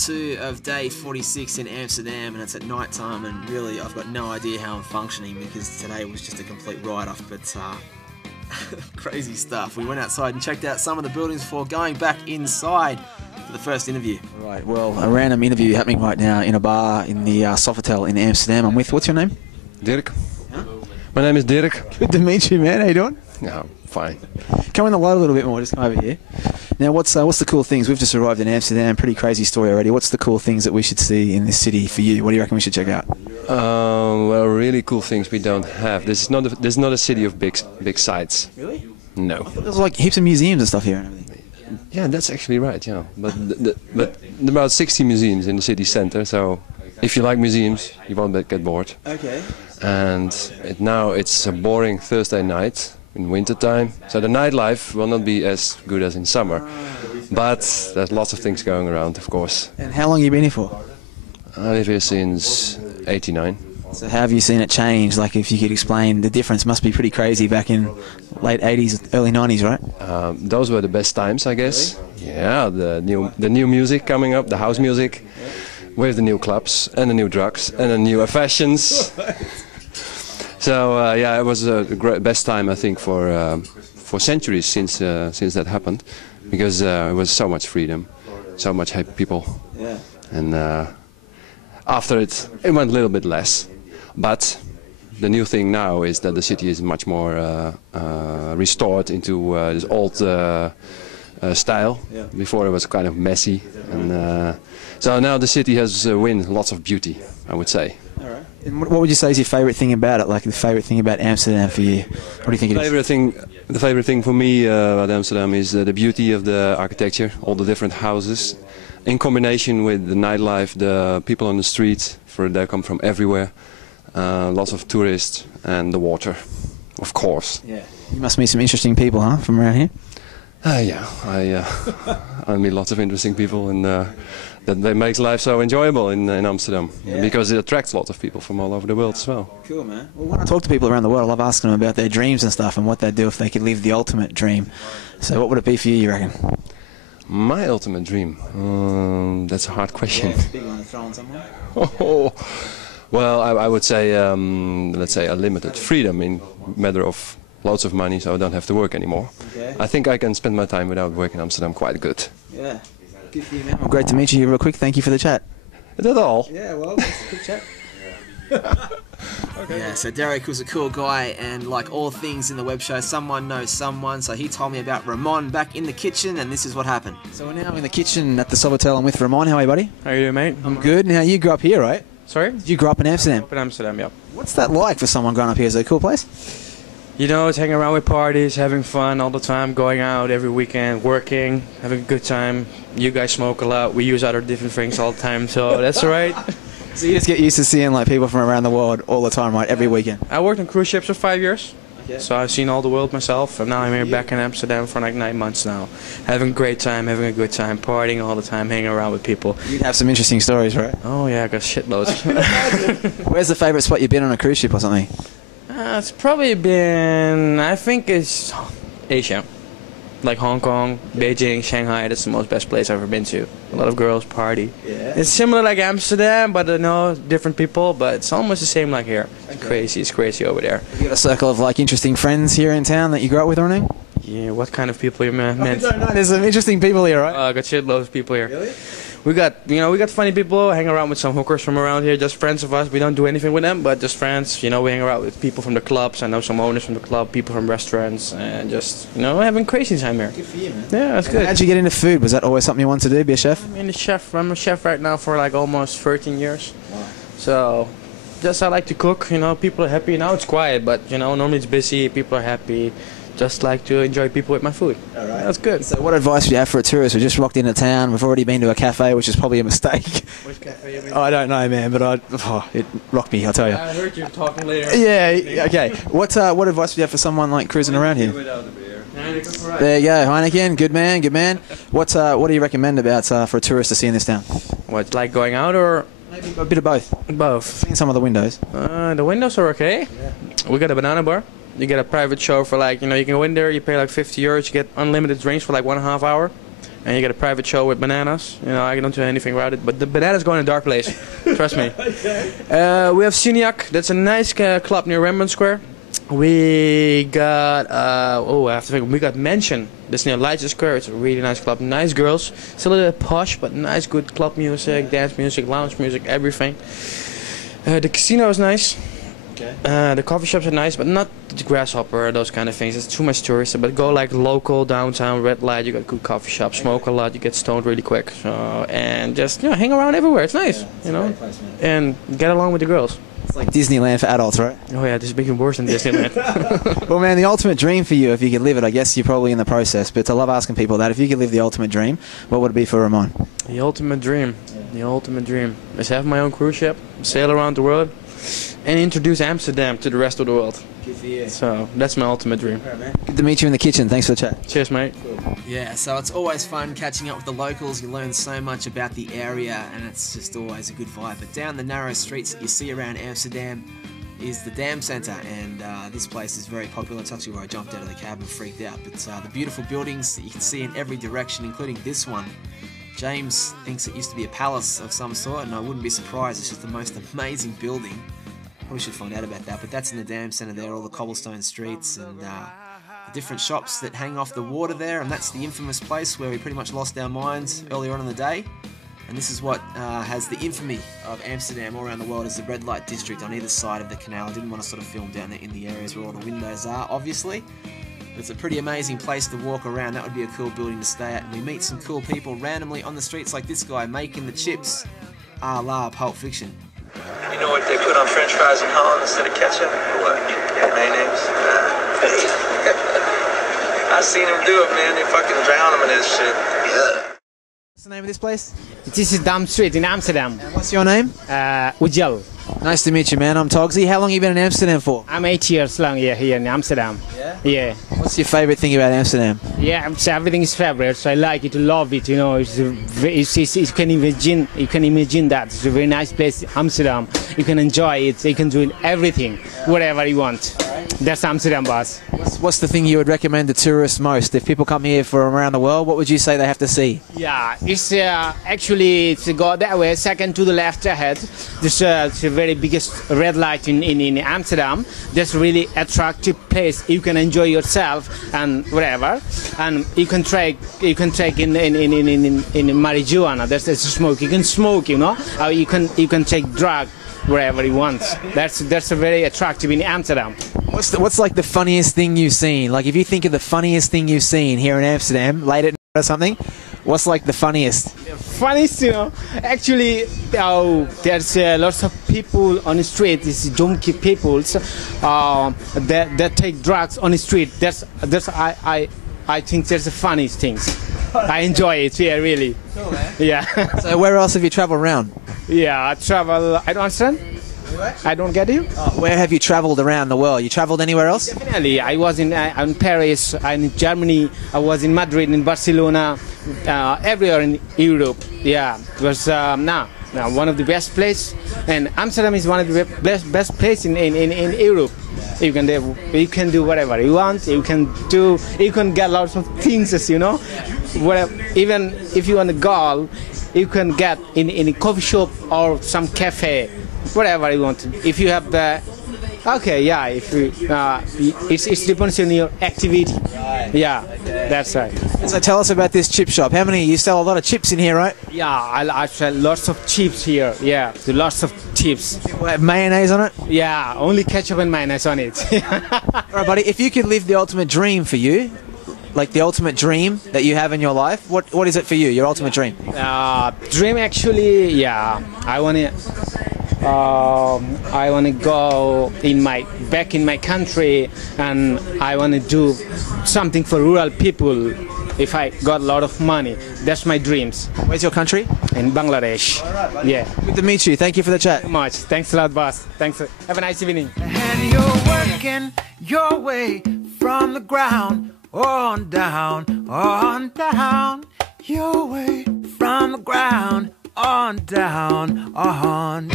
2 of day 46 in Amsterdam, and it's at night time, and really I've got no idea how I'm functioning because today was just a complete write-off, but crazy stuff. We went outside and checked out some of the buildings before going back inside for the first interview. Right, well, a random interview happening right now in a bar in the Sofitel in Amsterdam. I'm with, what's your name? Dirk. Huh? My name is Dirk. Good to meet you, man. How you doing? Yeah, fine. Come in the light a little bit more, just come over here. Now, what's the cool things? We've just arrived in Amsterdam, pretty crazy story already. What's the cool things that we should see in this city for you? What do you reckon we should check out? Well, really cool things we don't have. This is not a city of big sites. Really? No. I thought there was like heaps of museums and stuff here and everything. Yeah, that's actually right, yeah. But but about 60 museums in the city center, so if you like museums, you won't get bored. Okay. And now it's a boring Thursday night in winter time, so the nightlife will not be as good as in summer. But there's lots of things going around, of course. And how long have you been here for? I live here since '89. So how have you seen it change? Like, if you could explain the difference, must be pretty crazy back in late 80s, early 90s, right? Those were the best times, I guess. Really? Yeah, the new music coming up, the house music, with the new clubs and the new drugs and the new fashions. So yeah, it was a great best time, I think, for centuries since that happened, because it was so much freedom, so much happy people. Yeah. And after it went a little bit less. But the new thing now is that the city is much more restored into this old style. Yeah. Before it was kind of messy, and so now the city has won lots of beauty, I would say. All right. And what would you say is your favourite thing about it? Like the favourite thing about Amsterdam for you? What do you think it is? The favourite thing for me about Amsterdam is the beauty of the architecture, all the different houses, in combination with the nightlife, the people on the street. They come from everywhere. Lots of tourists, and the water, of course. Yeah. You must meet some interesting people, huh, from around here? Yeah, I meet lots of interesting people, and that makes life so enjoyable in Amsterdam, yeah. Because it attracts lots of people from all over the world as well. Cool, man. Well, when I talk to people around the world, I love asking them about their dreams and stuff, and what they'd do if they could live the ultimate dream. So what would it be for you reckon? My ultimate dream? That's a hard question. Yeah, big one to throw on someone. Oh. Well, I would say, let's say, a limited freedom in matter of loads of money, so I don't have to work anymore. Okay. I think I can spend my time without work in Amsterdam quite good. Yeah. Good for you, man. Well, great to meet you real quick. Thank you for the chat. Is that all? Yeah, well, that's a quick chat. Okay. Yeah, so Derek was a cool guy, and like all things in the web show, someone knows someone, so he told me about Ramon back in the kitchen, and this is what happened. So we're now in the kitchen at the Sofitel. I'm with Ramon. How are you, buddy? How are you doing, mate? I'm good. Now, you grew up here, right? Sorry? You grew up in Amsterdam? Up in Amsterdam, yep. What's that like for someone growing up here? Is it a cool place? You know, it's hanging around with parties, having fun all the time, going out every weekend, working, having a good time. You guys smoke a lot. We use other different things all the time, so that's alright. So you just get used to seeing like people from around the world all the time, right? Every weekend? I worked on cruise ships for 5 years. Okay. So I've seen all the world myself, and now I'm here back in Amsterdam for like 9 months now. Having a great time, having a good time, partying all the time, hanging around with people. You'd have some interesting stories, right? Oh yeah, I got shitloads. Where's the favourite spot you've been on a cruise ship or something? It's probably been, I think it's Asia. Like Hong Kong, Beijing, Shanghai, that's the most best place I've ever been to. A lot of girls, party. Yeah. It's similar like Amsterdam, but different people, but it's almost the same like here. Okay. It's crazy over there. You got a circle of like interesting friends here in town that you grew up with or anything? Yeah, what kind of people you meant? I don't know, there's some interesting people here, right? I got shitloads of people here. Really? We got funny people, hang around with some hookers from around here, just friends of us. We don't do anything with them, but just friends. You know, we hang around with people from the clubs. I know some owners from the club, people from restaurants, and just, having crazy time here. Good for you, man. Yeah, that's good. How'd you get into food? Was that always something you wanted to do, be a chef? I'm a chef right now for like almost 13 years. Wow. So, just I like to cook, people are happy. Now it's quiet, but, normally it's busy, people are happy. Just like to enjoy people with my food. All right. That's good. So what advice do you have for a tourist who just rocked into town? We've already been to a cafe, which is probably a mistake. Which cafe you mean? I don't know, man, but it rocked me, I'll tell you. I heard you talking later. Yeah, okay. What advice do you have for someone like cruising around here? There you go, Heineken, good man, good man. What do you recommend about for a tourist to see in this town? What, like going out or? Maybe a bit of both. Both. Seeing some of the windows. The windows are okay. Yeah. We got a banana bar. You get a private show for like, you can go in there, you pay like €50, you get unlimited drinks for like 1.5 hours. and you get a private show with bananas. You know, I don't do anything about it, but the bananas go in a dark place. Trust me. We have Signac. That's a nice club near Rembrandt Square. We got I have to think. We got Mansion. That's near Leicester Square. It's a really nice club. Nice girls. It's a little bit posh, but nice, good club music, dance music, lounge music, everything. The casino is nice. Okay. The coffee shops are nice, but not the Grasshopper, those kind of things. It's too much tourists. But go like local, downtown, red light. You got good coffee shops. Smoke a lot. You get stoned really quick. So, and just hang around everywhere. It's nice, it's a great place, man. And get along with the girls. It's like Disneyland for adults, right? Oh yeah, this is even worse than Disneyland. Well, man, the ultimate dream for you, if you could live it, I guess you're probably in the process, but I love asking people that. If you could live the ultimate dream, what would it be for Ramon? The ultimate dream. The ultimate dream is have my own cruise ship, sail around the world, and introduce Amsterdam to the rest of the world. Good for you. So that's my ultimate dream. All right, man. Good to meet you in the kitchen. Thanks for the chat. Cheers, mate. Cool. Yeah, so it's always fun catching up with the locals. You learn so much about the area, and it's just always a good vibe. But down the narrow streets that you see around Amsterdam is the Dam Centre, and this place is very popular. It's actually where I jumped out of the cab and freaked out. But the beautiful buildings that you can see in every direction, including this one. James thinks it used to be a palace of some sort, and I wouldn't be surprised. It's just the most amazing building. Probably should find out about that, but that's in the Dam Centre there, all the cobblestone streets and the different shops that hang off the water there, and that's the infamous place where we pretty much lost our minds earlier on in the day. And this is what has the infamy of Amsterdam all around the world, is the red light district on either side of the canal. I didn't want to sort of film down there in the areas where all the windows are, obviously. But it's a pretty amazing place to walk around. That would be a cool building to stay at. And we meet some cool people randomly on the streets, like this guy making the chips a la Pulp Fiction. You know what they put on french fries in Holland instead of ketchup? What? Mayonnaise? I seen them do it, man. They fucking drown them in this shit. Yeah. What's the name of this place? This is Dam Street in Amsterdam. And what's your name? Ujjal. Nice to meet you, man. I'm Togsy. How long have you been in Amsterdam for? I'm 8 years long here in Amsterdam. Yeah? Yeah. What's your favourite thing about Amsterdam? Yeah, everything is favorite, so I like it, love it, you know. You can imagine that. It's a very nice place, Amsterdam. You can enjoy it, you can do everything, whatever you want. That's Amsterdam, boss. What's the thing you would recommend to tourists most? If people come here from around the world, what would you say they have to see? Yeah, it's actually, it's go that way, second to the left ahead. There's it's a very biggest red light in Amsterdam. That's really attractive place. You can enjoy yourself and whatever, and you can take in marijuana. There's a smoke. You can smoke, you know. You can take drug wherever you want. That's a very attractive in Amsterdam. What's like the funniest thing you've seen? Like if you think of the funniest thing you've seen here in Amsterdam, late at night or something, what's like the funniest? Funniest, you know. Actually, there's lots of people on the street. These donkey people that take drugs on the street. I think that's the funniest things. I enjoy it. Yeah, really. Cool, man. Yeah. So where else have you travelled around? Yeah, I travel. I don't understand. I don't get you. Where have you travelled around the world? You travelled anywhere else? Definitely. I was in Paris, in Germany. I was in Madrid, in Barcelona, everywhere in Europe. Yeah, it was now one of the best places. And Amsterdam is one of the best places in Europe. You can do whatever you want. You can get lots of things, you know. Whatever, even if you want to go, you can get in a coffee shop or some cafe, whatever you want. If you have the, okay, yeah. If you, it depends on your activity. Right. Yeah, okay. That's right. So tell us about this chip shop. How many? You sell a lot of chips in here, right? Yeah, I sell lots of chips here. Yeah, lots of chips. People have mayonnaise on it? Yeah, only ketchup and mayonnaise on it. All right, buddy. If you could live the ultimate dream for you, like the ultimate dream that you have in your life, what is it for you? Your ultimate dream? Dream actually, yeah. I wanna go back in my country, and I wanna do something for rural people. If I got a lot of money, that's my dreams. Where's your country? In Bangladesh. All right, buddy. Yeah. Good to meet you. Thank you for the chat. So much. Thanks a lot, boss. Thanks. Have a nice evening. And you're working your way from the ground on down, your way from the ground on down, on